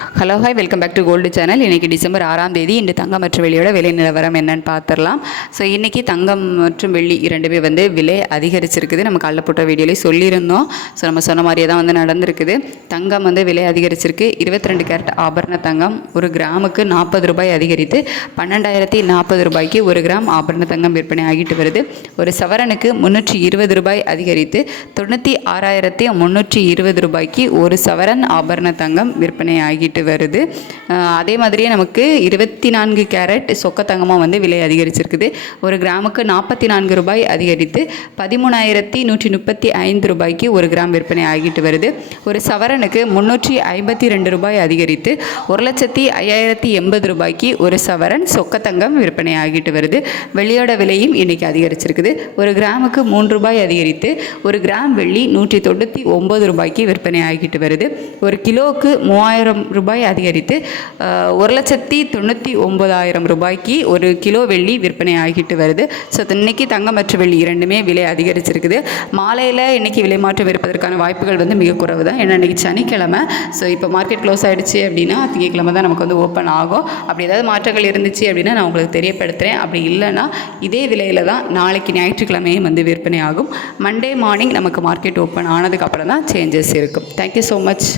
Hello hi, welcome back to gold channel. இன்றைக்கி December 6ஆம் தேதி. இன்று தங்கம் மற்றும் வெள்ளியோட விலை நிலவரம் என்னன்னு பார்த்துடலாம். ஸோ இன்றைக்கி தங்கம் மற்றும் வெள்ளி இரண்டுமே விலை அதிகரிச்சிருக்குது. நம்ம காலைல போட்ட வீடியோலேயே சொல்லியிருந்தோம். ஸோ நம்ம சொன்ன மாதிரியே தான் நடந்திருக்குது. தங்கம் விலை அதிகரிச்சிருக்கு. 22 கேரட் ஆபரண தங்கம் ஒரு கிராமுக்கு 40 ரூபாய் அதிகரித்து 12,040 ரூபாய்க்கு ஒரு கிராம் ஆபரண தங்கம் விற்பனை ஆகிட்டு வருது. ஒரு சவரனுக்கு 320 ரூபாய் அதிகரித்து 96,320 ரூபாய்க்கு ஒரு சவரன் ஆபரண தங்கம் விற்பனை ஆகிட்டு வருது. அதே மாதிரியே நமக்கு 24 கேரட் சொக்க தங்கமாக விலை அதிகரிச்சிருக்குது. ஒரு கிராமுக்கு 44 ரூபாய் அதிகரித்து 13,135 ரூபாய்க்கு ஒரு கிராம் விற்பனை ஆகிட்டு வருது. ஒரு சவரனுக்கு 352 ரூபாய் அதிகரித்து 1,05,080 ரூபாய்க்கு ஒரு சவரன் சொக்க தங்கம் விற்பனை ஆகிட்டு வருது. வெள்ளியோட விலையும் இன்னைக்கு அதிகரிச்சிருக்குது. ஒரு கிராமுக்கு 3 ரூபாய் அதிகரித்து ஒரு கிராம் வெள்ளி 199 ரூபாய்க்கு விற்பனை ஆகிட்டு வருது. ஒரு கிலோவுக்கு 3000 ரூபாய் அதிகரித்து 1,99,000 ரூபாய்க்கு ஒரு கிலோ வெள்ளி விற்பனை ஆகிட்டு வருது. ஸோ இன்னைக்கு தங்கம் மற்றும் வெள்ளி இரண்டுமே விலை அதிகரிச்சிருக்குது. மாலையில் இன்னைக்கு விலை மாற்றம் இருப்பதற்கான வாய்ப்புகள் மிக குறைவு தான். ஏன்னா இன்றைக்கி சனிக்கிழமை. ஸோ இப்போ மார்க்கெட் க்ளோஸ் ஆகிடுச்சு அப்படின்னா திங்கக்கிழமை தான் நமக்கு ஓப்பன் ஆகும். அப்படி ஏதாவது மாற்றங்கள் இருந்துச்சு அப்படின்னா நான் உங்களுக்கு தெரியப்படுத்துகிறேன். அப்படி இல்லைன்னா இதே விலையில் தான் நாளைக்கு ஞாயிற்றுக்கிழமையும் விற்பனை ஆகும். மண்டே மார்னிங் நமக்கு மார்க்கெட் ஓப்பன் ஆனதுக்கப்புறம் தான் சேஞ்சஸ் இருக்கும். Thank you so much.